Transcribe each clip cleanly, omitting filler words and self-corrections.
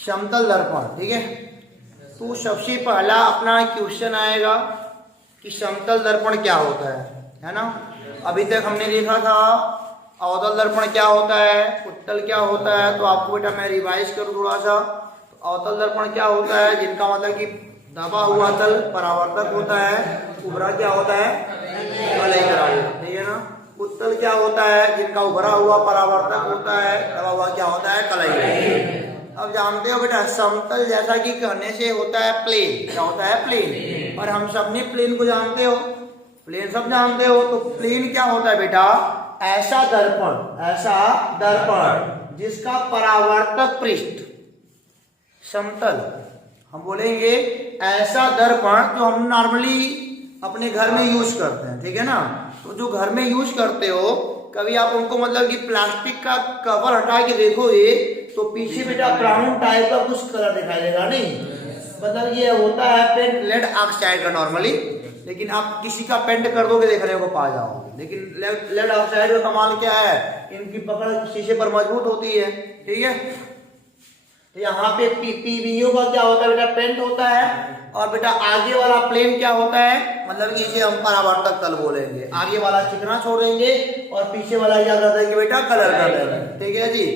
समतल दर्पण, ठीक है। तो सबसे पहला अपना क्वेश्चन आएगा कि समतल दर्पण क्या होता है ना। अभी तक हमने देखा था अवतल दर्पण क्या होता है, उत्तल क्या होता है। तो आपको बेटा मैं रिवाइज करूँ थोड़ा सा। तो अवतल दर्पण क्या होता है, जिनका मतलब कि दबा हुआ तल परावर्तक होता है, उभरा क्या होता है, कलई करारी, ठीक है ना। उत्तल क्या होता है, जिनका उभरा हुआ परावर्तक होता है, दबा हुआ क्या होता है, कलई। अब जानते हो बेटा समतल जैसा कि कहने से होता है प्लेन, क्या होता है, प्लेन। और हम सबने प्लेन को जानते हो, प्लेन सब जानते हो। तो प्लेन क्या होता है बेटा, ऐसा दर्पण जिसका परावर्तक पृष्ठ समतल, हम बोलेंगे ऐसा दर्पण जो हम नॉर्मली अपने घर में यूज करते हैं, ठीक है ना। तो जो घर में यूज करते हो, कभी आप उनको मतलब कि प्लास्टिक का कवर हटा के देखोगे तो पीछे बेटा ब्राउन टाइप का कुछ कलर दिखाई देगा, नहीं मतलब ये होता है पेंट लेड ऑक्साइड का नॉर्मली। लेकिन आप किसी का पेंट कर दोगे देखने को पा जाओगे। लेकिन लेड ऑक्साइड का कमाल क्या है, इनकी पकड़ शीशे पर मजबूत होती है, ठीक है। तो यहाँ पे पीवीओ का क्या होता है बेटा, पेंट होता है। और बेटा आगे वाला प्लेन क्या होता है, मतलब कि इसे हम परावर्तक तल बोलेंगे। आगे वाला चिकना छोड़ेंगे और पीछे वाला क्या कर देंगे बेटा, कलर कर देंगे, ठीक है जी।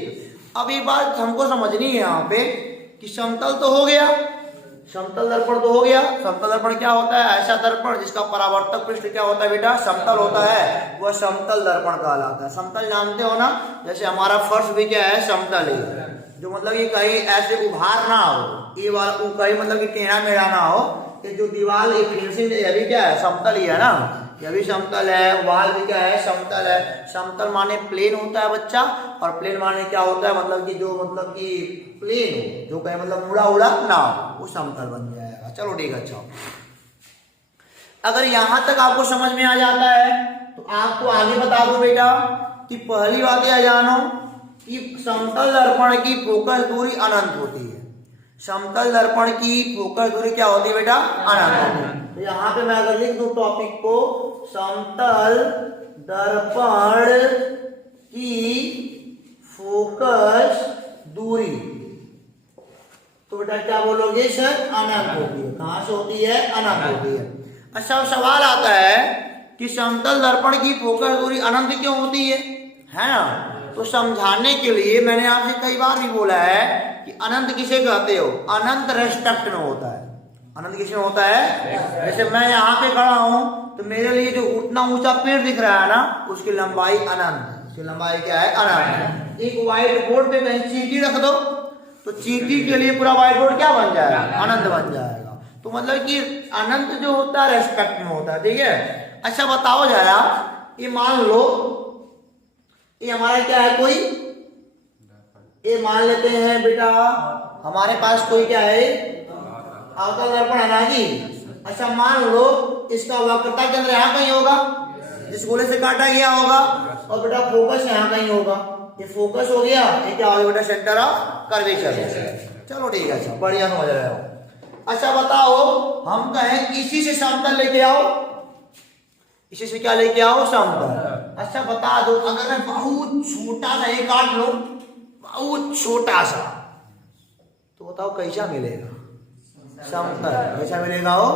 अब एक बात हमको समझनी है यहाँ पे कि समतल तो हो गया, समतल दर्पण तो हो गया। समतल दर्पण क्या होता है, ऐसा दर्पण जिसका परावर्तक पृष्ठ क्या होता है बेटा, समतल होता है, वह समतल दर्पण कहलाता है। समतल जानते हो ना, जैसे हमारा फर्श भी क्या है, समतल है। जो मतलब ये कहीं ऐसे उभार ना हो, ये वाला कहीं मतलब कि टेढ़ा मेढ़ा ना हो। ये जो दीवार ये फिनिशिंग ये भी क्या है, समतल ही है ना, ये भी समतल है। वाल भी क्या है, समतल है। समतल माने प्लेन होता है बच्चा, और प्लेन माने क्या होता है, मतलब कि जो मतलब कि प्लेन हो, जो कहीं मतलब मुड़ा उड़ा ना हो, वो समतल बन जाएगा। चलो ठीक है। अच्छा, अगर यहां तक आपको समझ में आ जाता है तो आपको आगे बता दो बेटा कि पहली बात यह जानो कि समतल दर्पण की फोकस दूरी अनंत होती है। समतल दर्पण की फोकस दूरी क्या होती है बेटा, अनंत होती है। तो यहाँ पे मैं अगर लिख दूं टॉपिक को, समतल दर्पण की फोकस दूरी, तो बेटा क्या बोलोगे सर, अनंत होती है। कहां से होती है, अनंत होती है। अच्छा, सवाल आता है कि समतल दर्पण की फोकस दूरी अनंत क्यों होती है ना। तो समझाने के लिए मैंने आपसे कई बार भी बोला है कि अनंत किसे कहते हो, अनंत रेस्पेक्ट में होता है। अनंत किसमें होता है, जैसे मैं यहाँ पे खड़ा हूं तो मेरे लिए जो उतना ऊंचा पेड़ दिख रहा है ना, उसकी लंबाई अनंत, उसकी लंबाई क्या है, अनंत। एक व्हाइट बोर्ड पे कहीं चींटी रख दो तो चींटी के लिए पूरा व्हाइट बोर्ड क्या बन जाएगा, अनंत बन जाएगा। तो मतलब कि अनंत जो होता है रेस्पेक्ट में होता है, ठीक है। अच्छा बताओ जरा, ये मान लो ये हमारा क्या है, कोई ये मान लेते हैं बेटा हमारे पास कोई क्या है, अवतल दर्पण है ना जी। अच्छा मान लो इसका वक्रता केंद्र यहाँ कहीं होगा, जिस गोले से काटा गया होगा, और बेटा फोकस यहाँ कहीं होगा। ये फोकस हो गया, ये क्या हो गया बेटा, सेंटर ऑफ कर्वेचर। चलो ठीक है, अच्छा बढ़िया समझ रहे हो। अच्छा बताओ, हम कहें इसी से समतल लेके आओ, इसी से क्या लेके आओ, समतल। अच्छा बता दो, अगर मैं बहुत छोटा सा ये काट लो, बहुत छोटा सा, तो बताओ कैसा मिलेगा, समतल। कैसा मिलेगा हो,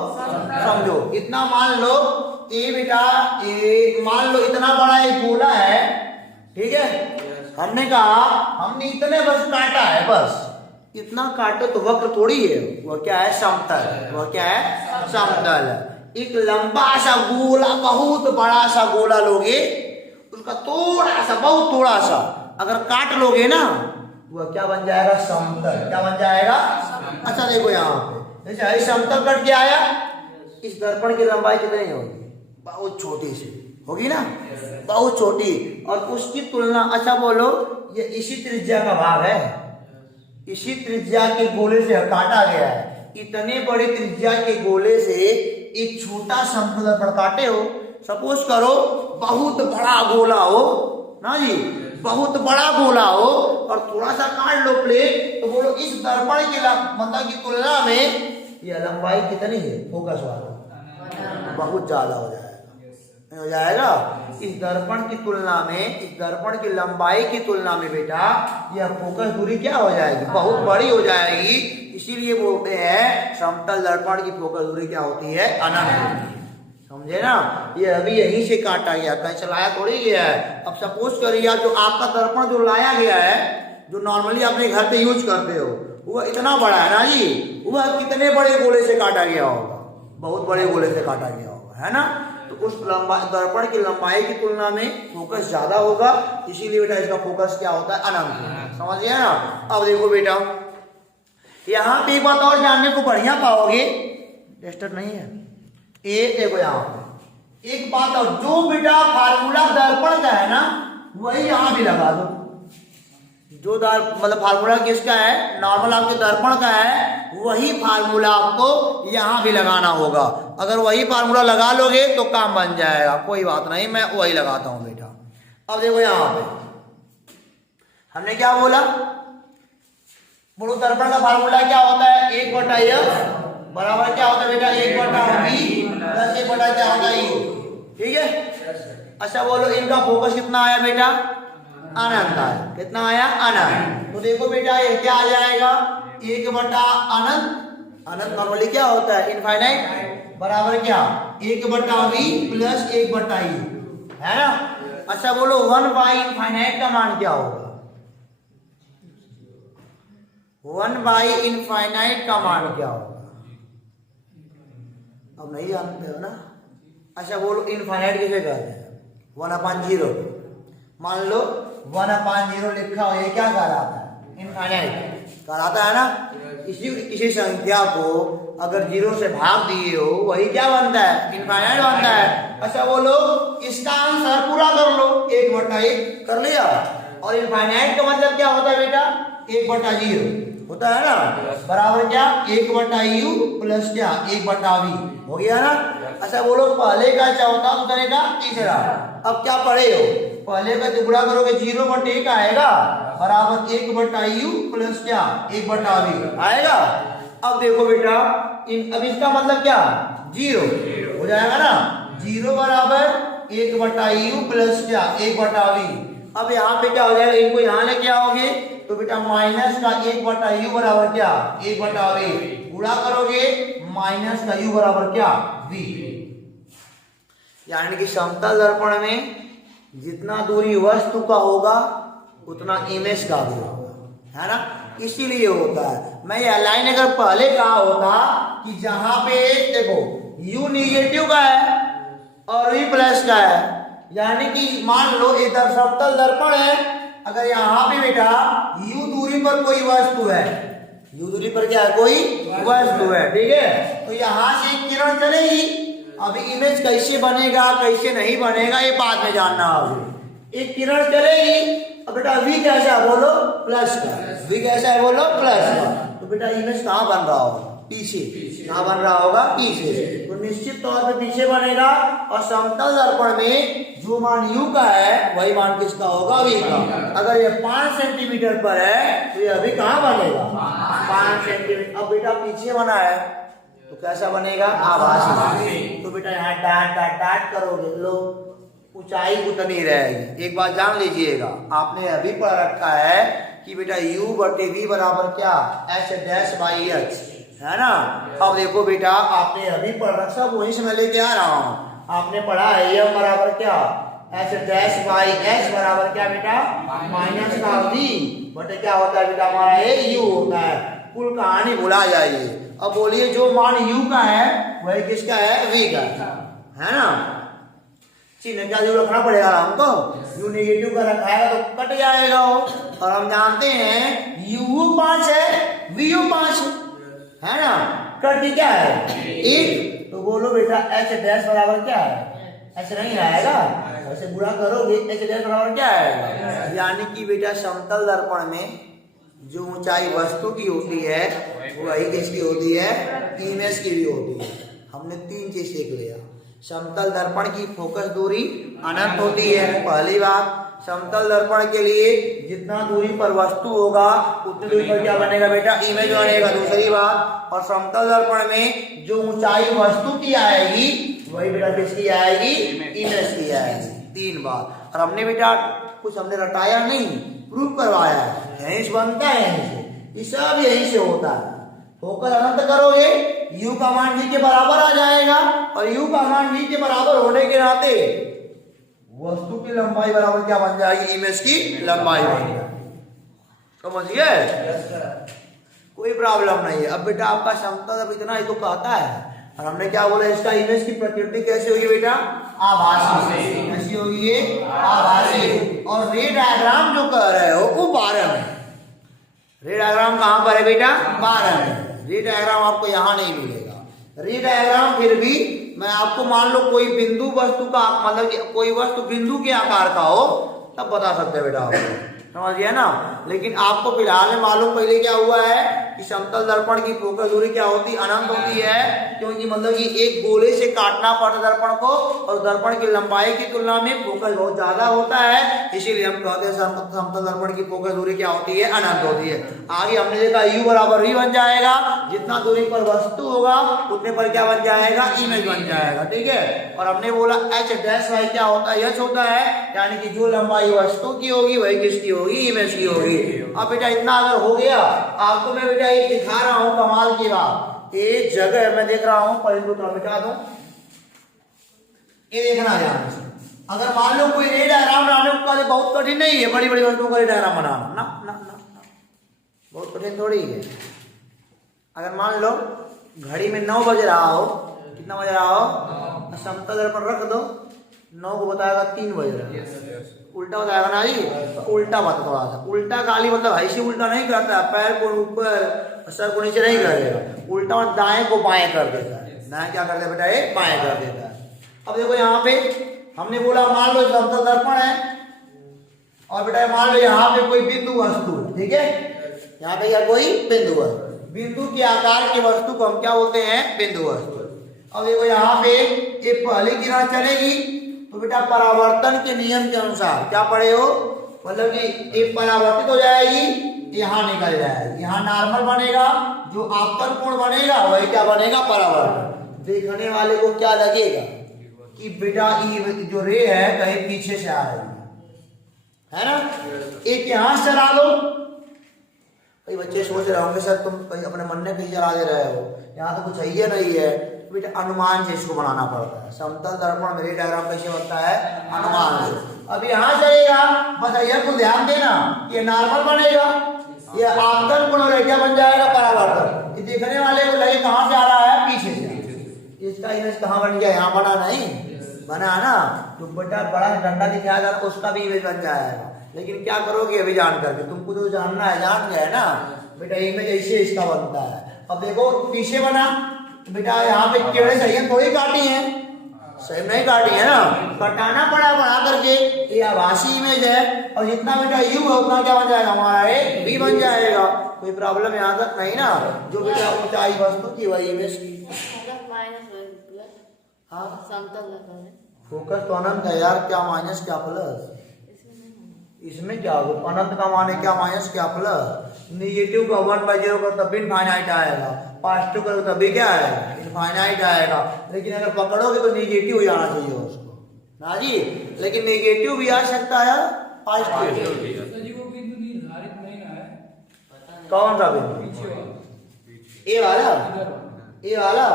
समझो इतना मान लो ये बेटा, ये मान लो इतना बड़ा एक गोला है, ठीक है। हमने कहा हमने इतने बस काटा है, बस इतना काटो तो वक्र थोड़ी है, वो क्या है, समतल। वो क्या है, समतल। एक लंबा सा गोला, बहुत बड़ा सा गोला लोगे, उसका थोड़ा सा, बहुत थोड़ा सा अगर काट लोगे ना, वह क्या बन जाएगा, समतल। क्या बन जाएगा। अच्छा देखो यहाँ पे, जैसे समतल कट के आया, इस दर्पण की लंबाई कितनी होगी, बहुत छोटी सी होगी ना, बहुत छोटी। और उसकी तुलना, अच्छा बोलो, ये इसी त्रिज्या का भाग है, इसी त्रिज्या के गोले से काटा गया है। इतने बड़े त्रिज्या के गोले से एक छोटा समतल दर्पण काटे हो। सपोज करो बहुत बड़ा गोला हो ना जी, बहुत बड़ा गोला हो और थोड़ा सा काट लो प्लेट, तो बोलो इस दर्पण की मतलब की तुलना में यह लंबाई कितनी है, फोकस वाला बहुत ज्यादा हो जाएगा। हो जाएगा। इस दर्पण की तुलना में, इस दर्पण की लंबाई की तुलना में बेटा यह फोकस दूरी क्या हो जाएगी, बहुत बड़ी हो जाएगी। इसीलिए बोलते हैं समतल दर्पण की फोकस दूरी क्या होती है, अनंत होती है। समझे ना, ये अभी यहीं से काटा गया, कहीं चलाया थोड़ी गया है। अब सपोज करिए जो आपका दर्पण जो लाया गया है, जो नॉर्मली अपने घर पे यूज करते हो, वह इतना बड़ा है ना जी, वह कितने बड़े गोले से काटा गया होगा, बहुत बड़े गोले से काटा गया होगा, है ना। तो उस दर्पण की लंबाई की तुलना में फोकस ज्यादा होगा, इसीलिए बेटा इसका फोकस क्या होता है, अनंत। समझ गया ना। अब देखो बेटा यहाँ पे एक बात और जानने को बढ़िया पाओगे, टेस्टर नहीं है, एक देखो यहाँ पे एक बात और, जो बेटा फार्मूला दर्पण का है ना वही यहाँ भी लगा दो। जो मतलब फार्मूला किसका है, नॉर्मल आपके दर्पण का है, वही फार्मूला आपको यहाँ भी लगाना होगा। अगर वही फार्मूला लगा लोगे तो काम बन जाएगा, कोई बात नहीं, मैं वही लगाता हूँ बेटा। अब देखो यहाँ पे हमने क्या बोला, बोलो दर्पण का फार्मूला क्या होता है, 1/f बराबर क्या होता है बेटा, 1/v प्लस 1/, क्या होता है u, ठीक है। अच्छा बोलो इनका फोकस कितना आया बेटा, अनंत आया, कितना आया, अनंत। तो देखो बेटा ये क्या आ जाएगा, 1/अनंत, अनंत नॉर्मली क्या होता है, इनफाइनाइट, बराबर क्या 1/v प्लस 1/u, है ना। अच्छा बोलो 1/इनफाइनाइट का मान क्या होगा, 1/इनफाइनाइट का मान क्या होगा, अब नहीं जानते हो ना। अच्छा बोलो इनफाइनाइट किसे कहते हैं, 1/0। मान लो 1/0 लिखा हो, ये क्या कहलाता है, इनफाइनाइट कहलाता है ना। किसी संख्या को अगर 0 से भाग दिए हो वही क्या बनता है, इनफाइनाइट बनता है। अच्छा बोलो इसका आंसर पूरा कर लो, 1/1 कर लिया। और इनफाइनाइट का मतलब क्या होता है बेटा, 1/0 होता है ना, बराबर क्या 1/u प्लस क्या 1/v, हो गया ना। अच्छा बोलो पहले का चौथा, दूसरे का तीसरा। अब क्या पढ़े हो, पहले का दुगुना करोगे 0/1 आएगा, बराबर 1/u प्लस क्या 1/v आएगा। अब देखो बेटा अब इसका मतलब क्या 0 हो जाएगा ना, 0 बराबर 1/u प्लस क्या 1/v। अब यहाँ पे क्या हो जाएगा, इनको यहाँ लेके आओगे तो बेटा माइनस का 1/u बराबर क्या 1/v, गुणा करोगे माइनस का u बराबर क्या v। यानी कि समतल दर्पण में जितना दूरी वस्तु का होगा उतना इमेज का भी होगा, है ना। इसीलिए होता है, मैं ये लाइन अगर पहले कहा होता कि जहां पे देखो u निगेटिव का है और v प्लस का है, यानी कि मान लो इधर समतल दर्पण है, अगर यहाँ पे बेटा u दूरी पर कोई वस्तु है, u दूरी पर क्या है कोई वस्तु है, ठीक है, तो यहाँ से एक किरण चलेगी। अभी इमेज कैसे बनेगा कैसे नहीं बनेगा ये बाद में जानना होगा। एक किरण चलेगी, अब बेटा v कैसा है बोलो प्लस का, v कैसा है बोलो प्लस का, तो बेटा इमेज कहाँ बन रहा होगा, पीछे, कहाँ बन रहा होगा पीछे, तो निश्चित तौर पे पीछे बनेगा। और समतल दर्पण में जो मान u का है वही मान किसका होगा, v का। अगर ये 5 सेंटीमीटर पर है तो ये अभी कहाँ बनेगा 5 सेंटीमीटर। अब बेटा पीछे बना है तो कैसा बनेगा, आभासी। तो बेटा यहाँ डाट डाट डाट करोगे लो, ऊंचाई उतनी रहेगी। एक बात जान लीजिएगा, आपने अभी पढ़ रखा है कि बेटा u/v बराबर क्या h'/h, है ना। अब देखो बेटा आपने अभी पढ़ रखा, सब वहीं से मैं लेके आ रहा हूँ। आपने पढ़ा है m बराबर क्या h'/h बराबर क्या बेटा माइनस का v बटे क्या होता है बेटा हमारा ये u होता है। कुल कहानी भुला जाइए। अब बोलिए जो मान u का है वही किसका है, v का, है ना। चिन्ह क्या जो रखना पड़ेगा हमको, u नेगेटिव का रखाएगा तो कट जाएगा वो। और हम जानते हैं u 5 है vu 5 है ना, कट क्या है 1। तो बोलो बेटा h' बराबर क्या है, h नहीं आएगा, ऐसे गुणा करोगे h' बराबर क्या आएगा। यानी कि बेटा समतल दर्पण में जो ऊंचाई वस्तु की होती है वही किसकी होती है, इमेज की भी होती है। हमने 3 चीज सीख लिया। समतल दर्पण की फोकस दूरी अनंत होती है, पहली बात। समतल दर्पण के लिए जितना दूरी पर वस्तु होगा उतनी दूरी पर क्या बनेगा बेटा, इमेज बनेगा। दूसरी बात, और समतल दर्पण में जो ऊंचाई वस्तु की आएगी वही बेटा किसकी आएगी, इमेज की आएगी। 3 बात। और हमने बेटा कुछ हमने रटाया नहीं, प्रूफ करवाया है, यहीं से बनता है, यहीं से, ये सब यहीं से होता है। होकर अनंत करोगे u का मान v के बराबर आ जाएगा, और u का मान v के बराबर होने के नाते वस्तु की लंबाई बराबर क्या बन जाएगी, इमेज की लंबाई बन जाएगी। समझिए, कोई प्रॉब्लम नहीं है। अब बेटा आपका समतल अब इतना ही तो कहता है, और हमने क्या बोला, इसका इमेज की प्रकृति कैसी होगी बेटा, आभासी। कैसी होगी ये, आभासी। और रे डायग्राम जो कह रहे हो वो 12 में, रे डायग्राम कहां पर है बेटा, 12 में। रे डायग्राम आपको यहां नहीं मिलेगा। रे डायग्राम फिर भी मैं आपको, मान लो कोई बिंदु वस्तु का, मतलब कोई वस्तु बिंदु के आकार का हो तब बता सकते हैं बेटा आपको, समझिए ना। लेकिन आपको फिलहाल में मालूम पहले क्या हुआ है कि समतल दर्पण की फोकस दूरी क्या होती, अनंत होती है, क्योंकि मतलब कि एक गोले से काटना पड़ता दर्पण को, और दर्पण की लंबाई की तुलना में फोकस बहुत ज्यादा होता है, इसीलिए हम कहते हैं समतल दर्पण की फोकस दूरी क्या होती है, अनंत होती है। आगे हमने देखा u बराबर v बन जाएगा, जितना दूरी पर वस्तु होगा उतने पर क्या बन जाएगा, इमेज बन जाएगा, ठीक है। और हमने बोला h डैश y क्या होता है, h होता है, यानी कि जो लंबाई वस्तु की होगी वही किसकी होगी, इमेज की होगी। अब बेटा इतना अगर हो गया, आपको मैं बेटा एक दिखा रहा हूं कमाल की बात। एक जगह मैं देख रहा हूं, पहले तो थोड़ा मिटा दूं, ये देखना ध्यान से। अगर मान लो कोई रे डायग्राम बनाने का बहुत कठिन नहीं है, बड़ी बड़ी वस्तुओं का रे डायग्राम बनाना, ना ना ना ना, बहुत कठिन थोड़ी है। अगर मान लो घड़ी में 9 बज रहा हो, कितना बज रहा हो, समतल दर्पण रख दो, 9 को बताएगा 3 बज रहा है, उल्टा बताएगा ना जी, तो उल्टा बता, थोड़ा सा उल्टा खाली मतलब ऐसे उल्टा नहीं करता, पैर को ऊपर सर को नीचे नहीं करेगा, उल्टा और दाएं को बाएं कर देता है। दाएं क्या करता है बेटा, ये बाएं कर देता है। अब देखो यहाँ पे हमने बोला, मान लो समतल दर्पण है, और बेटा मान लो यहाँ पे कोई बिंदु वस्तु है, ठीक है, यहाँ पे क्या कोई बिंदु है, बिंदु के आकार की वस्तु को हम क्या बोलते हैं, बिंदु वस्तु। अब देखो यहाँ पे ये पहली किरण चलेगी, तो बेटा परावर्तन के नियम के अनुसार क्या पढ़े हो, मतलब कि ये परावर्तित हो जाएगी, यहाँ निकल जाएगी, यहाँ नॉर्मल बनेगा, जो आपतन कोण बनेगा वही क्या बनेगा, परावर्तन। देखने वाले को क्या लगेगा कि बेटा ये जो रे है कहीं पीछे से आ रही है ना। एक यहाँ से चला लो, कई बच्चे सोच रहे होंगे सर तुम कहीं अपने मन में कहीं चला दे रहे हो, यहाँ तो कुछ है ही नहीं है। बेटा अनुमान से इसको बनाना पड़ता है। समतल दर्पण में रे डायग्राम कैसे बनता है, अनुमान से। अब यहाँ चलेगा, बस ये को ध्यान देना, ये नॉर्मल बनेगा, ये आपतन कोण क्या बन जाएगा, परावर्तन। ये देखने वाले को लगे कहाँ से आ रहा है, पीछे से। इसका इमेज कहाँ बन गया, यहाँ बना नहीं, बना ना, जो बेटा बड़ा डंडा दिखाया था उसका भी इमेज बन जाएगा। लेकिन क्या करोगे अभी जान करके, तुमको जो जानना है जान गए ना बेटा, इमेज ऐसे इसका बनता है। अब देखो पीछे बना, बेटा यहाँ पे केवड़े सही थोड़ी काटी है, सही नहीं काटी है ना, कटाना पड़ा बना करके, ये आभासी इमेज है, और जितना बेटा यू है उतना क्या बन जाएगा, हमारा ये भी बन जाएगा। कोई प्रॉब्लम यहाँ तक नहीं ना, जो बेटा ऊंचाई वस्तु की वही इमेज की। हाँ फोकस तो अनंत है यार, क्या माइनस क्या प्लस, इसमें क्या होगा, अनंत का मान है क्या माइनस क्या प्लस, निगेटिव का 1/0 का तब भी इनफाइनाइट आएगा, पॉजिटिव करोगे तभी क्या आएगा, इनफाइनाइट आएगा। लेकिन अगर पकड़ोगे तो निगेटिव ही आना चाहिए उसको ना जी, लेकिन निगेटिव भी आ सकता है, पॉजिटिव। कौन सा बिंदु, ए वाला, ए वाला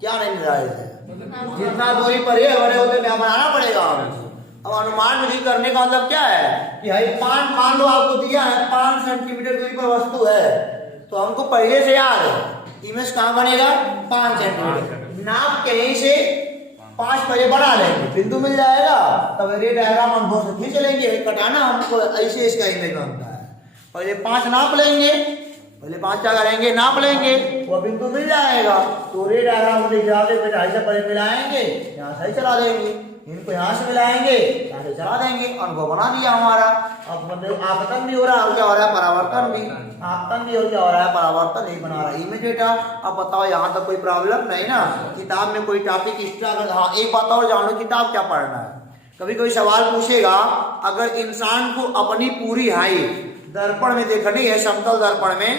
क्या नहीं निर्धारित है, जितना दूरी पर ये बड़े होते हैं बनाना पड़ेगा हमें। अब अनुमान विधि करने का मतलब क्या है कि भाई 5 मान लो आपको दिया है 5 सेंटीमीटर दूरी पर वस्तु है, तो हमको पहले से याद है इमेज कहाँ बनेगा, 5 सेंटीमीटर, नाप कहीं से 5 पहले बना लेंगे, बिंदु मिल जाएगा, तब रे डायग्राम हम बहुत खींच लेंगे, कटाना हमको ऐसे इसका इमेज बनता है। पहले 5 नाप लेंगे, पहले 5 क्या करेंगे, नाप लेंगे, वो बिंदु मिल जाएगा, तो रे डायग्राम को ऐसे पहले मिलाएंगे, यहाँ से चला देंगे, इनको यहाँ से मिलाएंगे, यहाँ से चला देंगे, अनुभव बना दिया हमारा। अब मतलब आपतन भी हो रहा है, क्या हो रहा है, परावर्तन भी, आपतन भी हो क्या हो रहा है, परावर्तन नहीं बना रहा है इमेज डेटा। अब बताओ यहाँ तक कोई प्रॉब्लम नहीं ना, किताब में कोई टॉपिक एक्स्ट्रा, हाँ एक बात और जान लो, किताब क्या पढ़ना है, कभी कोई सवाल पूछेगा, अगर इंसान को अपनी पूरी हाइट दर्पण में देखनी है, समतल दर्पण में,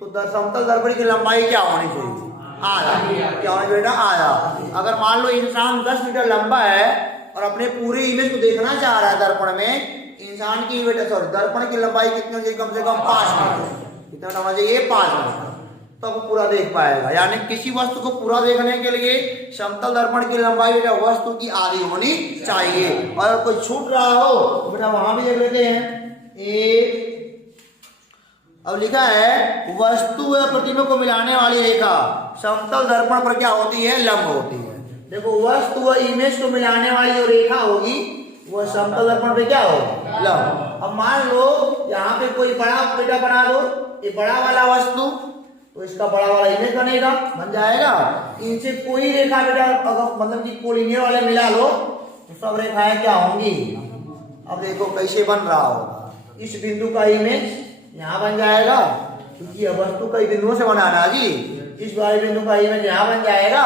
तो समतल दर्पण की लंबाई क्या होनी चाहिए? आधा। क्या होनी चाहिए? आधा। अगर मान लो इंसान 10 मीटर लंबा है और अपने पूरे इमेज को देखना चाह रहा है दर्पण में, इंसान की दर्पण की लंबाई कितनी होनी चाहिए? कम से कम 5 मीटर। कितना होना चाहिए? 5 मीटर, तब तो पूरा देख पाएगा। यानी किसी वस्तु को पूरा देखने के लिए समतल दर्पण की लंबाई बेटा वस्तु की आधी होनी चाहिए। और अगर कोई छूट रहा हो तो बेटा वहां भी देख लेते हैं। एक अब लिखा है वस्तु व प्रतिमा को मिलाने वाली रेखा समतल दर्पण पर क्या होती है? लंब होती है। देखो वस्तु व इमेज को मिलाने वाली जो रेखा होगी वो समतल दर्पण पे क्या होगी? लंब। अब मान लो यहाँ पे कोई बड़ा बेटा बना दो, ये बड़ा वाला वस्तु, तो इसका बड़ा वाला इमेज बनेगा, बन जाएगा। इनसे कोई रेखा बेटा अगर मतलब कि कोलिनियर वाले मिला लो तो सब रेखाएं क्या होंगी? अब देखो कैसे बन रहा होगा। इस बिंदु का इमेज यहाँ बन जाएगा, क्योंकि वस्तु कई बिंदुओं से बनाना जी। इस वाले बिंदु का इमेज यहाँ बन जाएगा,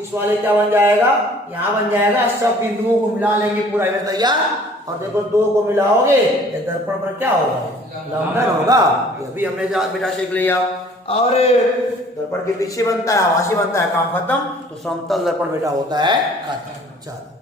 इस वाले क्या बन जाएगा? यहाँ बन जाएगा। सब बिंदुओं को मिला लेंगे, पूरा इमेज तैयार। और देखो दो को मिलाओगे ये दर्पण पर क्या होगा? लंबन होगा। ये भी हमने बेटा सीख लिया। और दर्पण के पीछे बनता है, आभासी बनता है, काम खत्म। तो समतल दर्पण बेटा होता है खत्म। चलो।